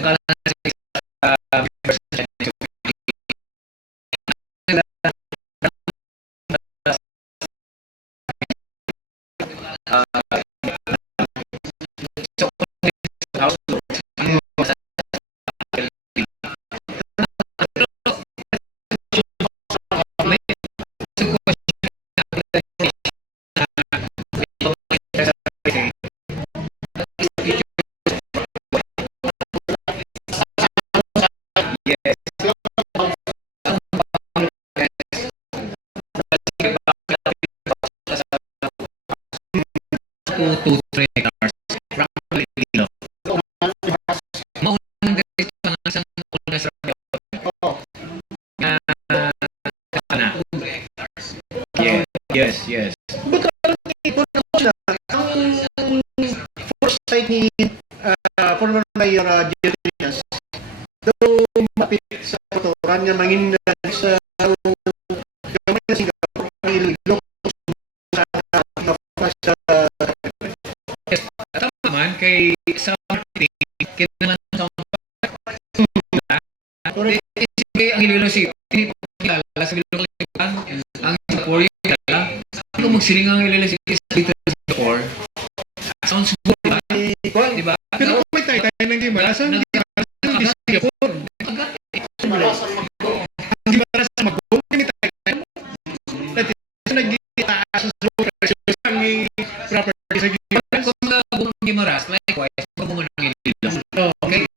akala natin members na siya. So, household. To 3 hectares. Practically lang. Maunang ganito pa nga sa una sa na. Yes. Ang foresight ni former Mayor Jerry Villas, daw mapit sa kotoran nga mangin sa gamay na Singapore, may ilog sa Tama naman kay sa marketing kailangan sa sige ang Iloilo City tinipakilala sa Iloilo Lipan ang Singapore kilala ano magsiling ang Iloilo City sa Singapore sounds good di ba? Pero kung may tayo ng Gimaras, ang Gimaras sa Singapore. Ang Gimaras sa Magong, kami tayo. Dati nag-itaas sa presyo ang property sa Gimaras. Kung nabungan Gimaras, likewise, mabungan ng Iloilo. Okay,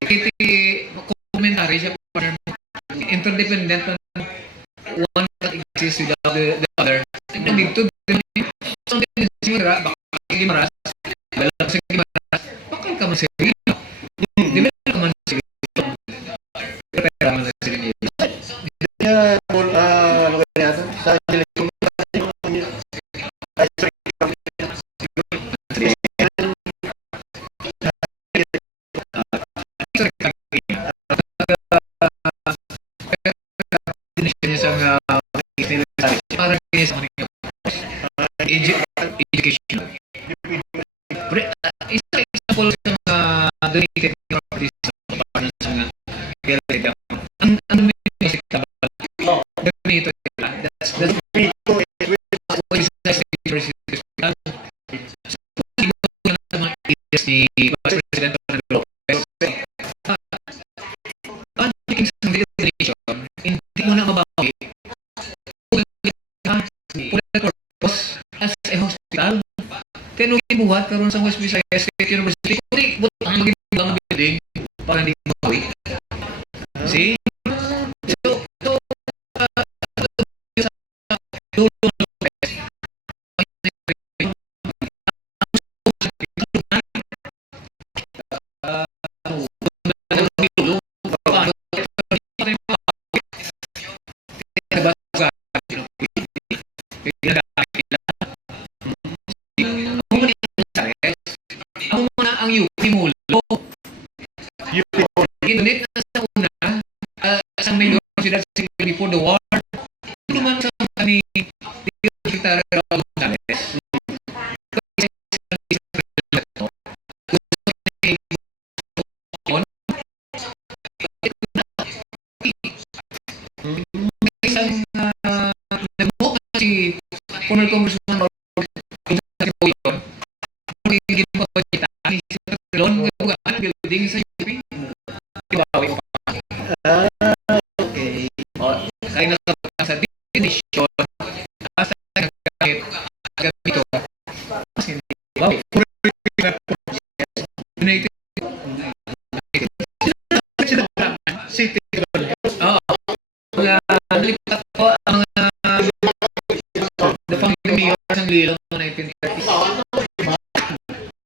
komentary siya partner mo. Interdependent on one that exists without the other. Nagdamig to, something is similar, baka Gimaras, dalang sa Gimaras, bakal ka man sa Iloilo. Di ba ka man sa Iloilo? Pera man sa Iloilo. kaya ano kaya yata sa election Education. Isa example sa mga donated properties sa mga PLDA. Ang music tabal. Ganito sila. That's what is the university hospital. Sa mga ideas ni Vice President Fernando Lopez. Ang isang donation, hindi mo na mabawi. Public purpose as a hospital. Tinugin buhat karon sa West Visayas State University. Kundi butang magibang building para hindi mabawi. See? So ang UP Mulo. Inunit na sa una, sa may universidad before the war. Naman sa kami, Secretary Raul Gonzales. Isang nagbuok na si former Congressman building sa UP. Ibawi mo pa. okay. Kaya nakapagpapang sa definition basta nagkakit ganito kasi hindi ibawi. United City. Oo. Kaya nalipat ko ang the founding mayor ng Lilo noong 1930s.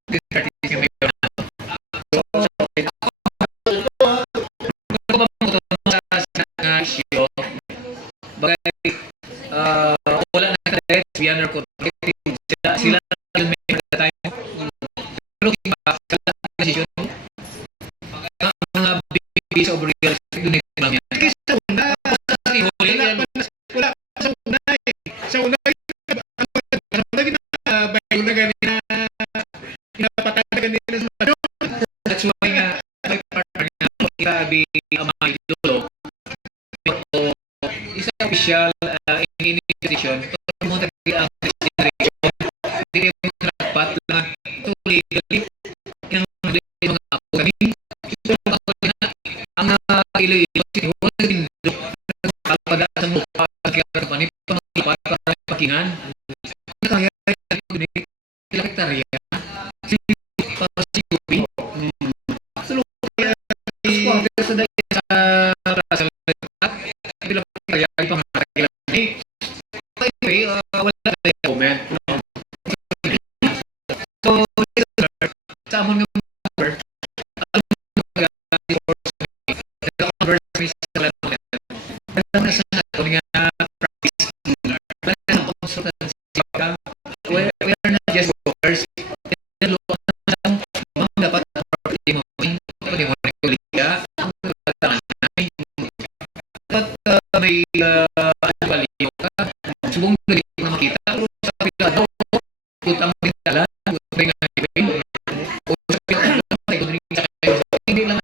1930s yung mayor. Wala na ka-direct Vianer ko sila yung may time pero iba sila ang decision mga big of real estate donate lang yan Kasi sa una, wala pa sa una eh. Sa una, bayo na ganina, pinapatay na ganina sa Madon. that's why nga may partner nga ikabi ang mga idolo o isang official institution pero mo tagi ang generation hindi mo dapat lang to legally yung mga apo kami ito ang Iloilo siguro din kalpada sa mga pagkakaroon para pakingan kaya ini sekretariat si UP sa Rasal bilang kaya ipangakailan anyway wala na comment so sa amon ng number alam na sa ato nga practice wala na consultancy we are not just workers dapat property mo pwede mo nagkuliga dapat may baliyo ka subong galing na makita sa pilado utang din dala utang nga ibig o sa pilado hindi lang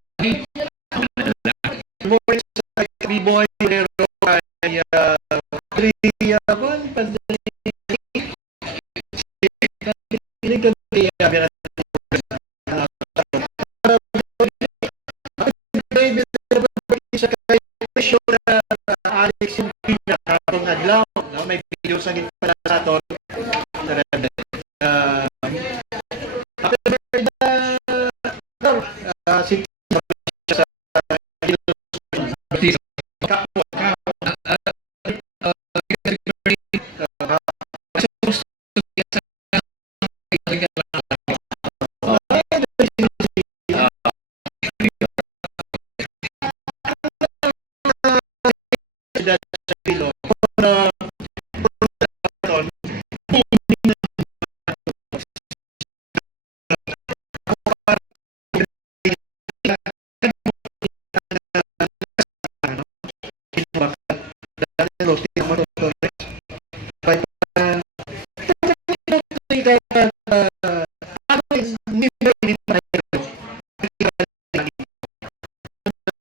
B-boy, pero ay Alex yung pinakatong adlaw, may video sa gitna sa aton. Happy birthday,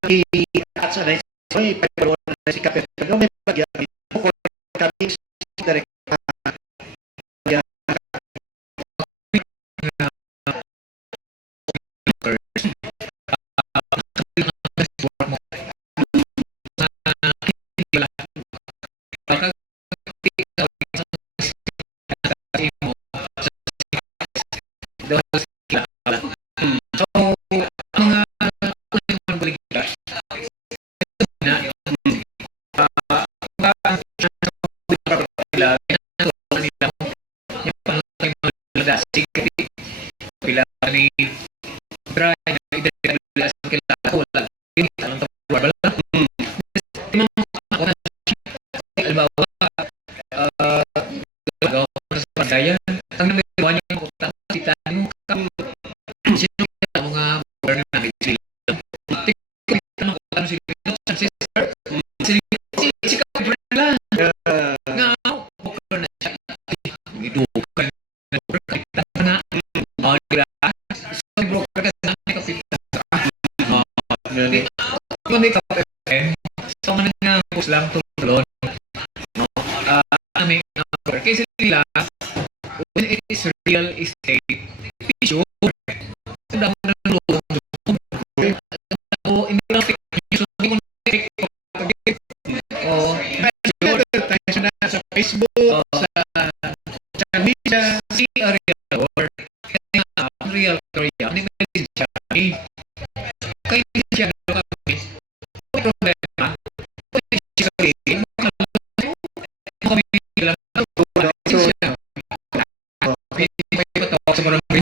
si at sa may pagkaroon na si Kape pero may pagyan kung kami direct ang nagawa niyo ng utang kita mo sino mga gobyerno na sila ng utang sila si Kabrela nga gobyerno na siya idukan na kita na dira so broker ka na kapitan kami kapitan so man nga lang tulon aming kasi sila when it is real estate issue ang dami ng loob o hindi lang hindi mo sa Facebook sa media si Ariel or real Korea hindi mo siya kaya hindi siya kami may problema siya kami lang sa barangay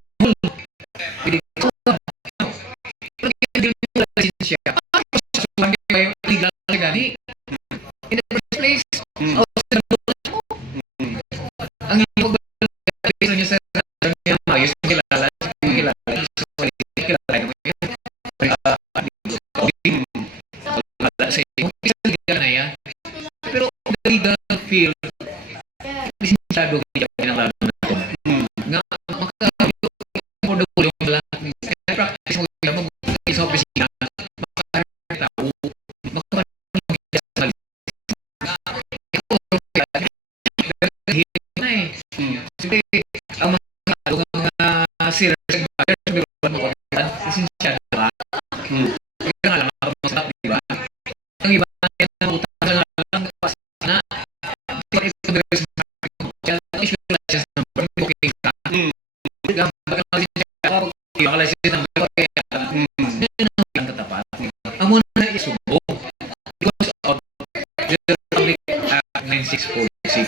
policy.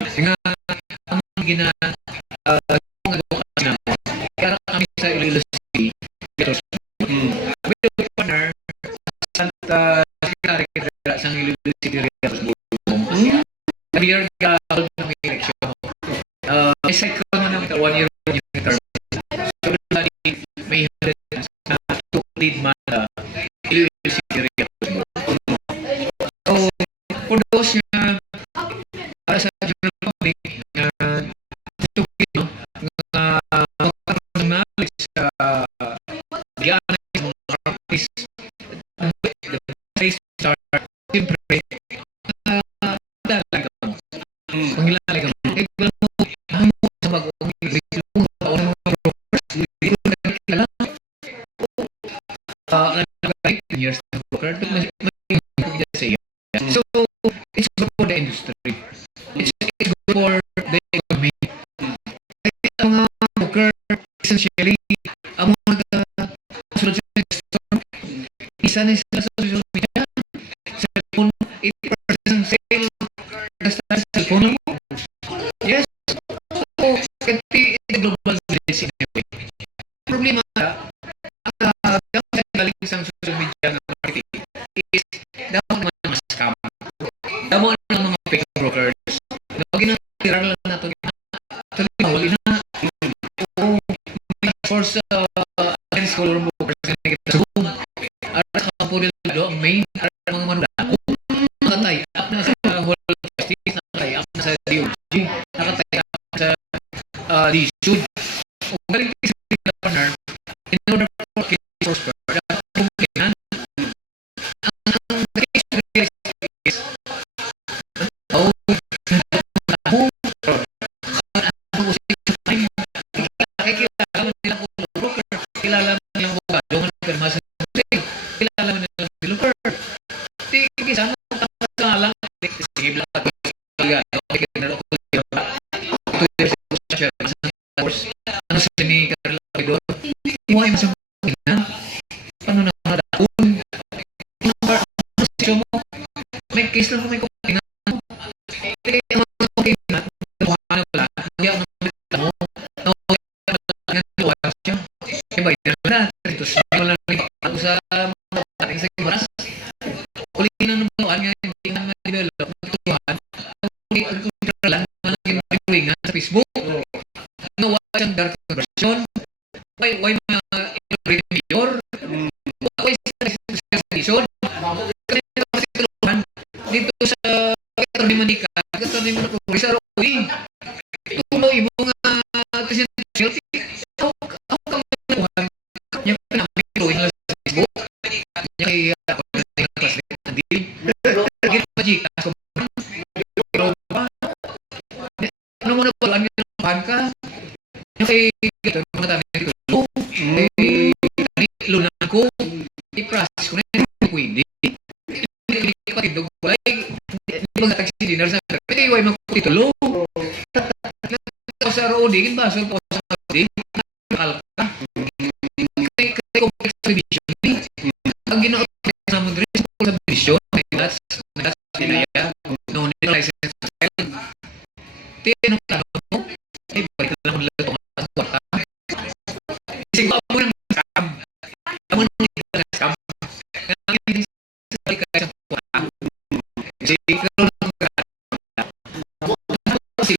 Kasi nga, ang gina, yung advocacy na kaya kami sa Iloilo City, dito sa with the partner, Santa Secretary sa Iloilo City Region. Every year, hold ng election. May cycle naman ng 1 year term. So, may 100 na to lead man Iloilo City Region. So, for those na para sa general public na gusto ko na magkaroon ng knowledge sa diyan ng mga artist, the place start, siyempre, dalaga mo. Pangilalaga mo. Kailan mo, ang mo sa mag-uwi, mo sa unang mga brokers, hindi mo na kilala. Nag-like 10 years na broker, may sa iyo. So, it's good for the industry. It's good for the economy. Ang mga broker, essentially, ang mga sunod sa investor, isa na sila sa social media. Cellphone, 80% ng sale, nasa cellphone mo. Yes. So, kasi global village anyway. Problema na, ang galing sa social media ng marketing is dapat naman mas scam. Dapat naman mga fake brokers. Ginatiran lang natin na tuloy na huli na. O may source against color brokers na kita sa boom. Aras ka po nila ang main aras mga manula. Nakatay up na sa whole justice, nakatay up na sa DOJ, nakatay up sa DSUD. Kung galing sa partner, in order for source code, dapat kumpinan. Ang case is kilala mo yung abogado ng pirma sa kilala mo yung developer. Sige, sana tapos lang. Sige, black. Ano sa ni Carla Pidor? Iway mo sa mga paano na madakun? Ano mo? May case lang may kumain na. Sige, ang mga kumain na. Buhanan wala. Hindi ako naman mo. Iba yun na. Ito sa mga ako sa mga ating sa Ibaras. Uli na nabunuan nga hindi na develop ng tutuhan. Uli ang kontrolan mga naging sa Facebook. Nawa siyang dark version. Why mga inobrate mayor? Why sa station? Kasi tulungan dito sa Petro ni Manika. Petro ni Manika. Sa Roy. Tuloy mo nga presidential. Ako kang nakuhan. Yung pinamituloy nga sa Facebook. Yung kay ako na president na din. Ginapajika. Pero ba? Ano mo na palaan nga nakuhan ka? Yung kay ito, mga tabi nito. Lunan ko. I-process ko na yung pwede. Hindi ko patidog ko. Hindi mga taxi dinner sa pero iway magputitulo. Sa roading, basol po sa roading. Nakalka. Kaya complex revision. Ang ginawa sa mga dress po sa revision. That's pinaya. No need license. Tinong tanong mo. Ay, balik na lang nila ito. Isig ba mo ng scam? Amo nang hindi na scam. Kaya hindi sa balik ka sa puwa. Kasi ikaw lang ang gana. Kasi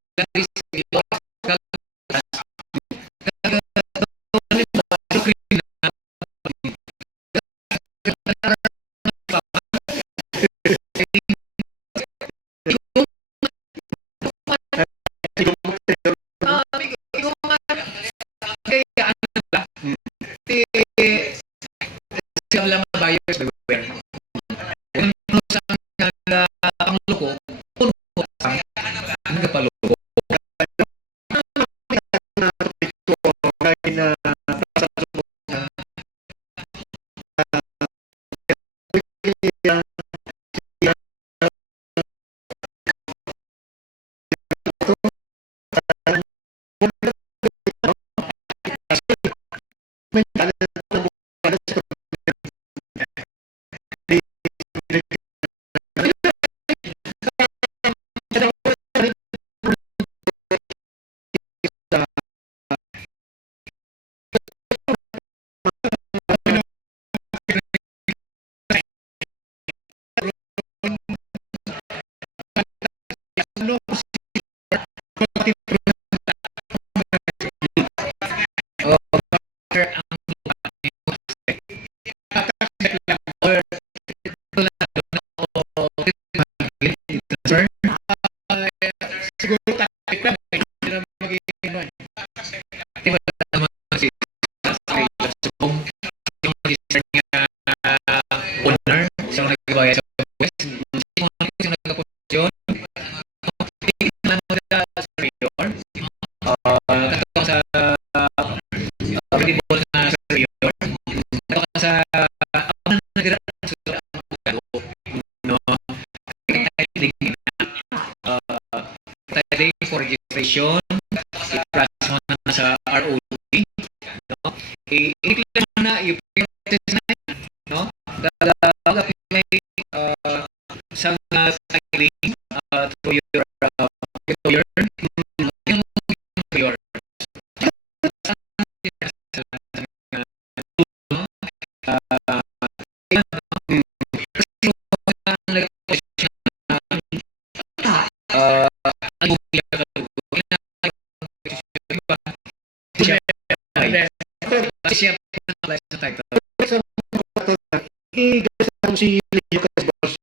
gasan si Leo Casbos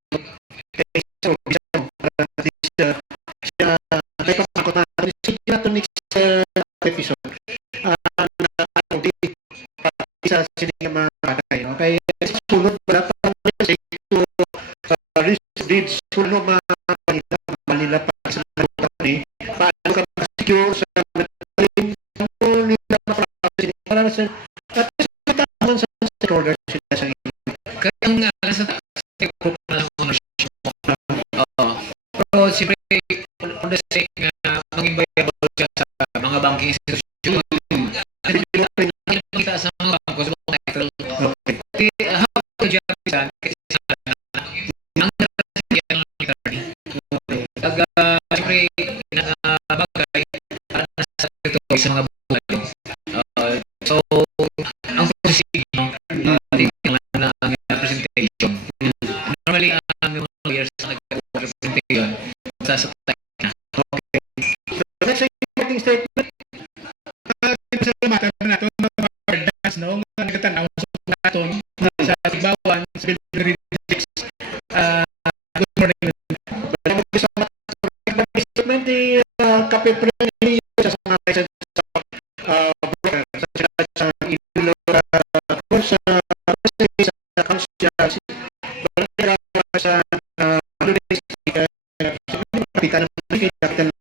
kay sa bisa para siya may pangako na si nato next episode di isa sila nga mga no kay sunod para pa sa ito deeds sunod Manila pa sa ni paano ka secure sa para sa at sa stakeholders sila sa Kaya nga, nasa group na lang ownership mo. Pero siyempre, on the sake na maging viable siya sa mga banking institution, kita sa mga bangko sa mga title. How to Japan, kasi ang narasiyan ng attorney. Siyempre, bagay, nasa ito sa mga buhay. So, ang prosecution, presentation. Normally, ang mga lawyers na nag-representation, sasatay na. okay next yung statement Pasalamatan na nato mga partners no nga nagtanaw sa naton sa Tibawan sa Bill 36. Good morning. statement ni Kape Premier sa mga broker sa ilo sa sa kapitan ng kapitan ng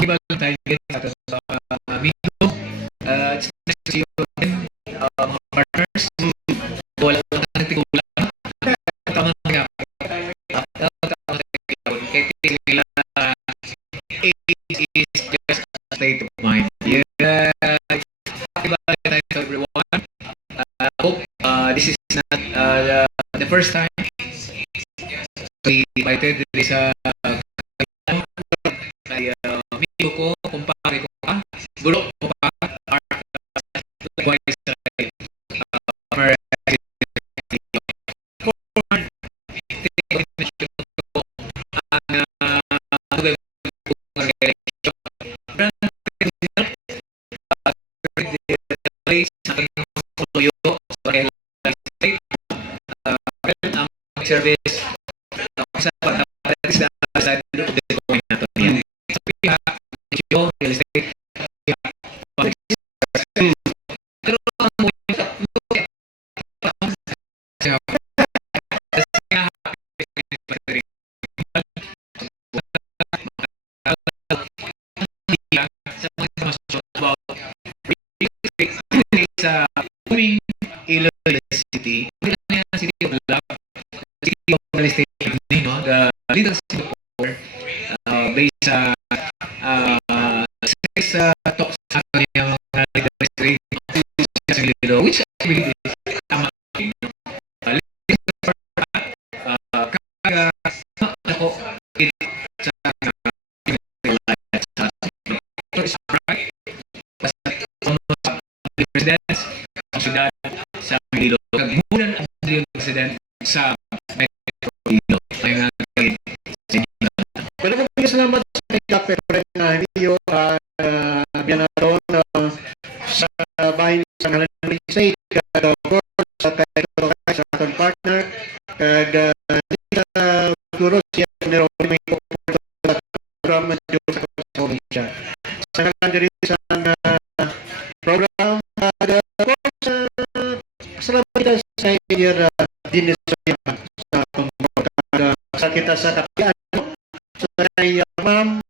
Iba lang tayo dito sa amigo. It's nice to see you again, mga partners. Wala lang nagtigulan. Tama nga. Tama kaya nila age is just a state of mind. Yeah. Iba tayo to everyone. Hope this is not the first time we invited sa kay amigo ko, kumpare ko pa, bulok ko pa, likewise former service sa pagpapalit sa document natin yan. Sa piha, real estate, pero ang sa booming Iloilo City, City of Love, City of Real Estate, no? The Little Singapore, based sa talks sa kanyang legal estate, which I believe is tama. Ako, residents ang syudad sa Iloilo. Kagmunan ang resident sa Metro Iloilo. Pero kung salamat sa Kape na video binaron sa bahay sa ngalan sa sa aton partner kag guro siya nero may program sa probinsya sa ngalan diri sa program salamat sa inyo din sa kita sa kapian sa ma'am